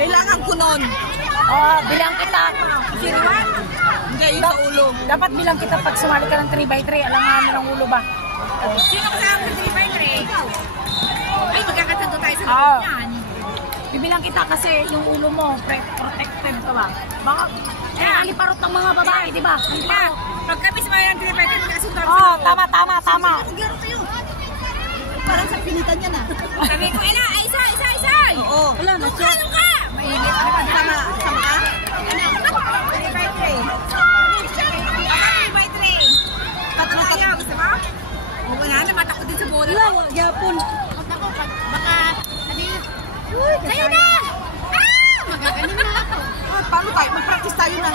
Kailangan ko nun. Oh, bilang kita. Siniwan? Hindi, yung sa ulo. Dapat bilang kita pag sumali ka ng 3x3. Alangan mo ng ulo ba? Sino kasama ng 3x3? Ay, magkakatando tayo sa loob yan. Bibilang kita kasi yung ulo mo, protected ka ba? Baka, aliparot ng mga babae, di ba? Pag kami sumali ng 3x3, magkasunod sa oh, tama. Maglaro tayo. Parang sa pilitan yan ah. Sabi ko, ina, isa. Oo. Wala na siya. Ano ka? Mainit. Sama ka? Ano? 3x3. 3x3. Ayaw, gusto mo? Wala na, matakot din sa bola. Wala, yapon. Baka, sa'yo na! Magagaling na ako. Paano tayo? Mag-practice tayo na.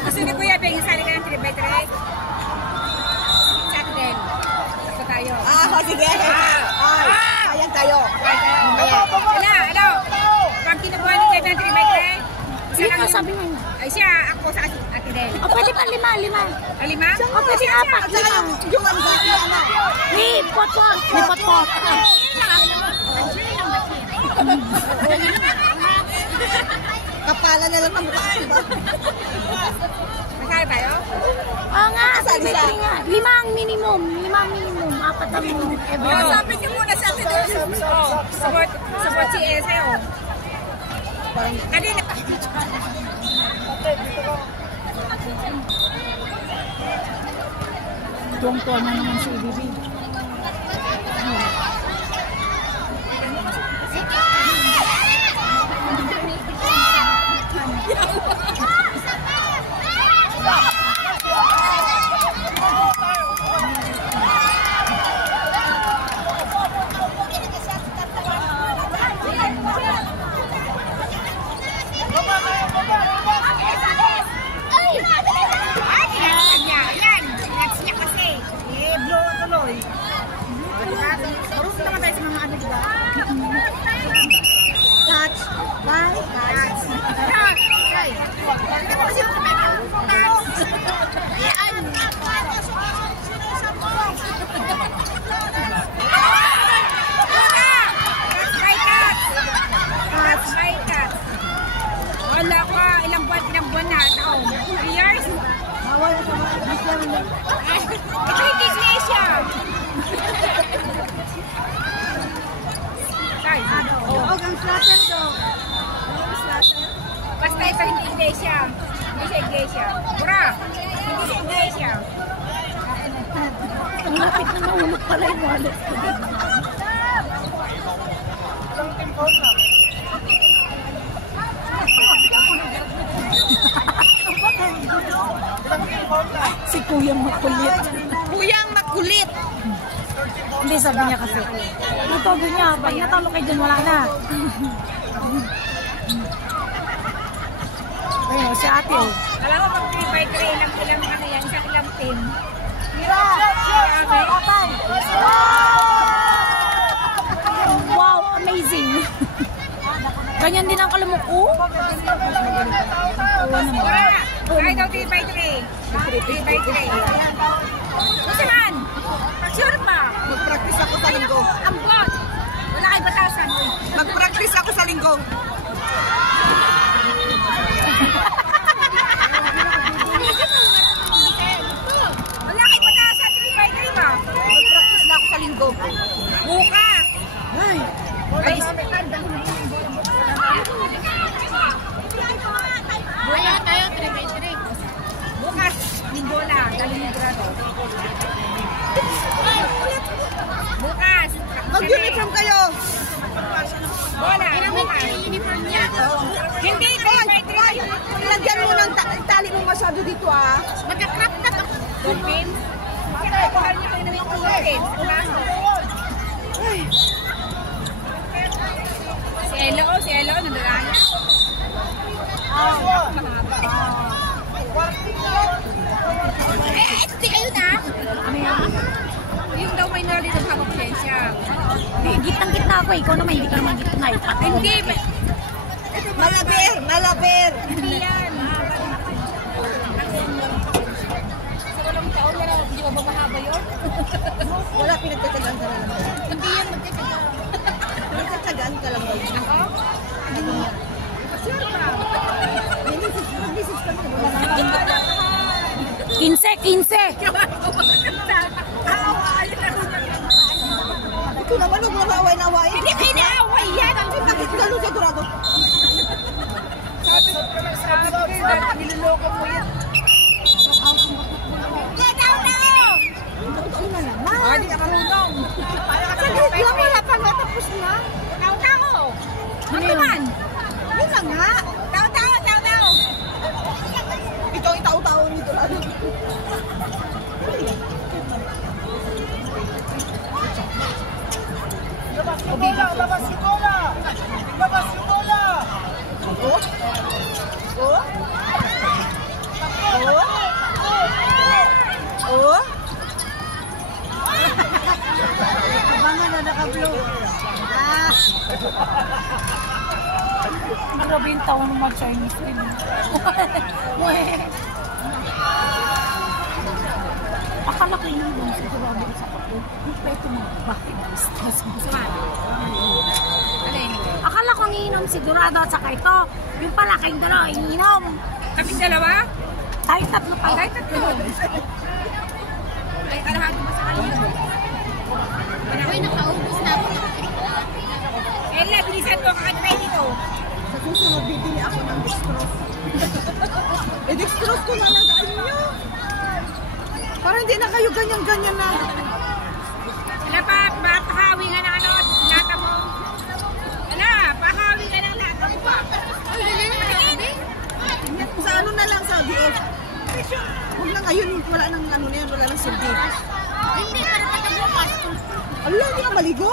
Gusto ni Kuya Beng, sali ka ng 3x3? Sa atin din. Gusto tayo. Sige. Sayang tayo. Hello. Pag kinubuhan ni Kuya Beng ng 3x3, isa lang sabi mo. Ay siya, ako sa atin din. O, pwede pa 5. 5? O, pwede 4. Yung ano. Ni pot-pot. Kapala na lang ang mukha. Magkaya tayo? Oo nga, pwede nga. 5 ang minimum. 4 ang every. Sabi niyo muna sa atin doon. Support si Ese. Kanina. Tuwang-tuwa na naman si Bibi. Wala ka, ilang buwan na, taon. 3 years? Ito yung iglesia. Ang slatter to. Basta ito hindi iglesia. Hindi siya iglesia. Bura! Hindi siya iglesia. Ang lapit na mahulog pala yung wallet. Si Kuyang Makulit. Kuyang Makulit. Hindi, sabi niya kasi. Natogo niya, pag natalo kayo dyan, wala na. Ayun, si ate oh. Alam mo, pag 3x3, ilang ano yan, isang ilang team. Wow, amazing. Ganyan din ang kalamuko. Bura! Kahit daw 3x3. 3x3. Gusto man? Sure pa? Mag-practice ako sa linggo. Ang bot! Wala kayo batasan. Mag-practice ako sa linggo. Wala kayo batasan. 3x3 ba? Mag-practice na ako sa linggo. Bukas! Ay! Wala tayo, 3x3. Bukas, linggo na, Kaliningrado. Bukas. Mag-uniform kayo. Wala, bukas. Uniform niya. Hindi, 3x3. Lagyan mo ng tali mo masyado dito ah. Magka-crop na ako. Dolphins? Kaya niyo kayo namin dolphins. Si Elo, nandala niya. Ito kayo na. Gitnang-gitna ako eh. Ikaw naman, hindi ka naman gitna eh. Hindi. Malabir, malabir. Hindi yan. Sa walang taon na lang, hindi ba mahaba yun? Wala, pinagtatagaan ka lang. Hindi yan magkakaga. Pinagtatagaan ka lang ba yun? Ako? Hindi mo. Sure ba? Mag-message ka na. 15. Ito naman, huwag mo away-naway. Hindi ko inaaway yan. Bakit ka nung sigurado? Sabi ko, niloloko mo yan. Tao! Totoo na naman. Hindi ka marunong. Saglit lang, wala pa nga, tapos na. Tao! Ano naman? Yun na nga. Tao! Ito ang tao-tao nito. Labas yung bola! Labas yung bola! Oh? Oh? Oh? Oh? Banga na naka-blue. Ah! Grabe yung taon ng mga Chinese din. Akala ko yun yung sigurado sa kapag. Yung pwede mo, bakit stress mo sa akala ko ngiinom sigurado at saka ito. Yung pala kayong dalawa, iniinom. Kaming dalawa? Tayo tatlo pa. Tayo tatlo. Ay, kalahati mo sa kanila. Uy, nakaubos na ako. Ella, bilisan ko. Kakatry dito. Sa susunod, bibili ako ng dextrose. Dextrose ko na lang sa inyo. Para hindi na kayo ganyan-ganyan na. Wala pa, pahawi nga ng ano, lata mo. Wala, pahawi nga ng lata mo ba? Sa ano na lang, sabi o. Huwag na ngayon, wala nang ano na yan, wala nang silbi. Hindi, para patabukas. Ala, hindi ka maligo?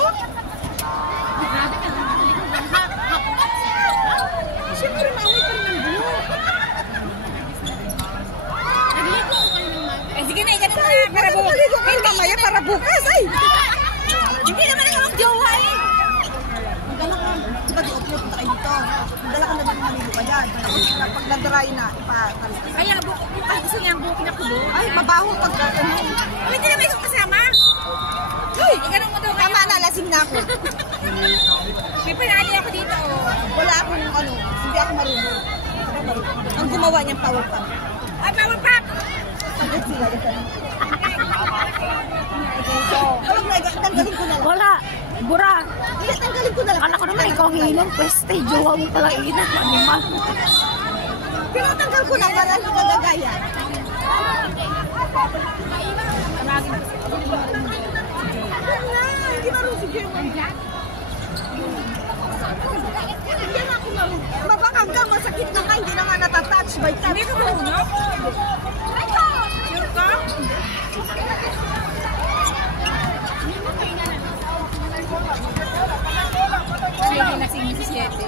Grabe ka naman. Siyempre, maaway ka rin ng bulo. Nagligo ko kayo ng mga. Eh, sige na, ganun na. Para bukas. Maligo ka mamaya para bukas, ay. Hindi naman ako mag-jowa eh. Magdala ka. Diba, di-upload punta kayo dito. Magdala ka na din maligo ka dyan. Pag nag-dry na, ipatalit. Kaya bukas gusto niya ang buhok na kulo. Ay, mabaho pag ano. Pwede na ba yung kasama? Ay, Ganun mo daw kayo. tama na, lasing na ako. May panali ako dito. Wala akong ano, hindi ako marunong. Ang gumawa niyang power pump. Ay, power pop! Agad sila. Huwag na, tanggalin ko na lang. Wala. Bura. Hindi, tanggalin ko na lang. Akala ko naman ikaw ang inom. Pweste, jowa mo pala inom. Animal. Pinatanggal ko na para hindi kagagaya. Huwag na, hindi marunong si Jeremy. Hindi na ako marunong. Mabakang ka, masakit na ka, hindi na nga natatouch by touch. Hindi ka marunong? Sure ka? Siya yung lasing si Siete.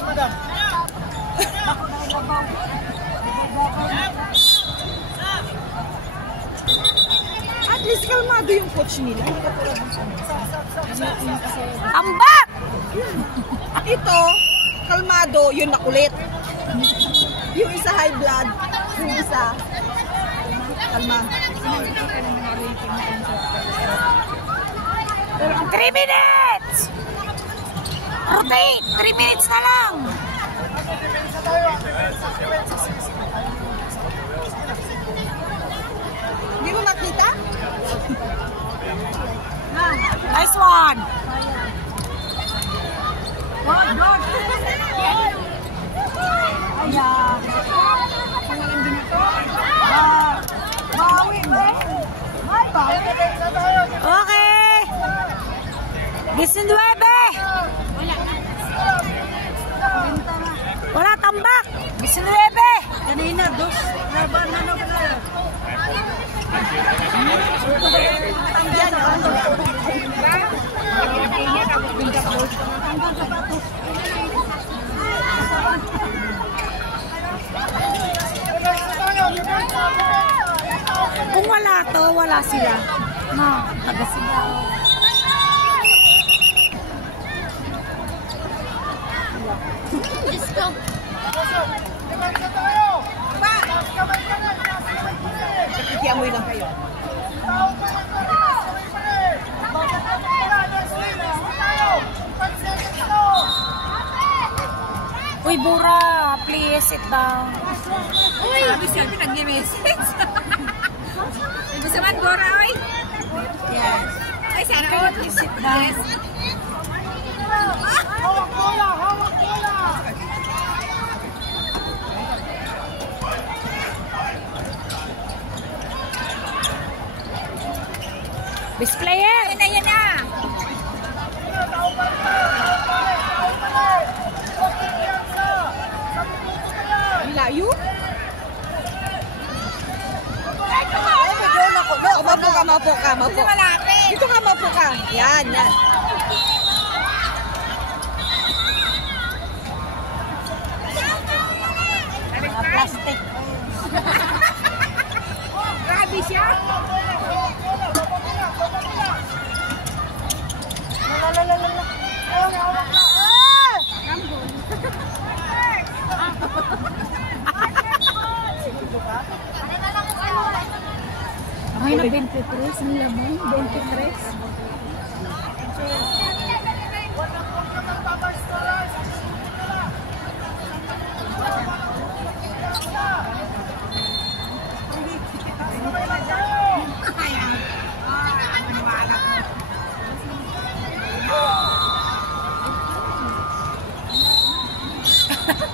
Madam. At least kalmado yung coach nila. Ambak! Ito, kalmado, yun makulit. Yung isa high blood, yung isa kalma. 3 minutes! Rotate! 3 minutes na lang! Hindi mo makita? Nice one! God! Ayan. Bawi, be. Ay, bawi. Okay! 19! Wala tambak! 19! Kanina, dos. Laban na Yan, Kung wala to, wala sila. No, taga sila. Let's go. Ikiamoy lang kayo. Uy, Bura, please sit down. Uy, sabi siya pinag-message. Gusto man, Bora, oy? Yes. Ay, sana all. Please sit down. Yes. Hawak bola! Hawak bola! Best player. Yan na, yan na. Layo? Mapo ka. Dito ka, mapo ka. Yan. Plastic. Grabe siya. Ay, na 23. Ang labang. 23.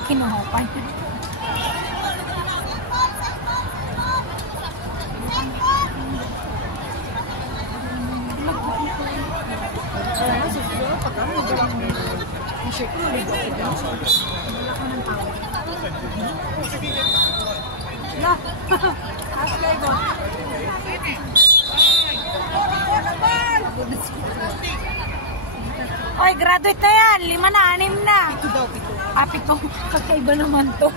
Kinuha pa. Oy, graduate na yan. 5 na, 6 na. Ito daw, ito. Api ko, kakaiba naman to.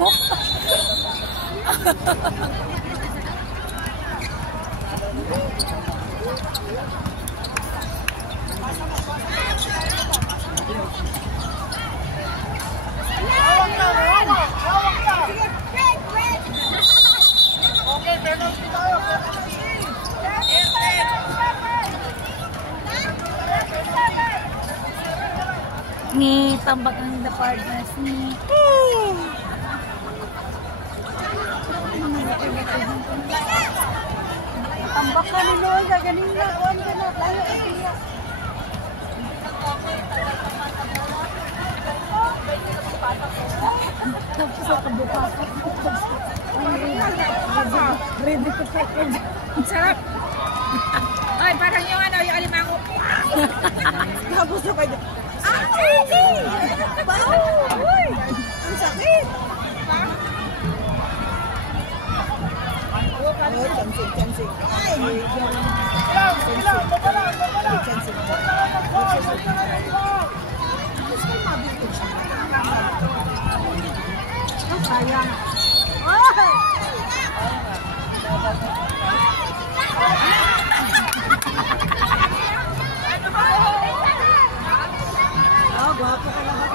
Okay, penalty tayo. Ni tambak ng the partners ni. Tambak ka ni Lola, ganina. Kuhan ka na, tayo. Tapos sa kabukasan. Ready to check in. Ang sarap. Ay, parang yung yung alimango. Tapos na kayo. Ay! Bao! Uy! Ang sakit! Chancing. Ay! Sayang. Oh, guwapo ka naman.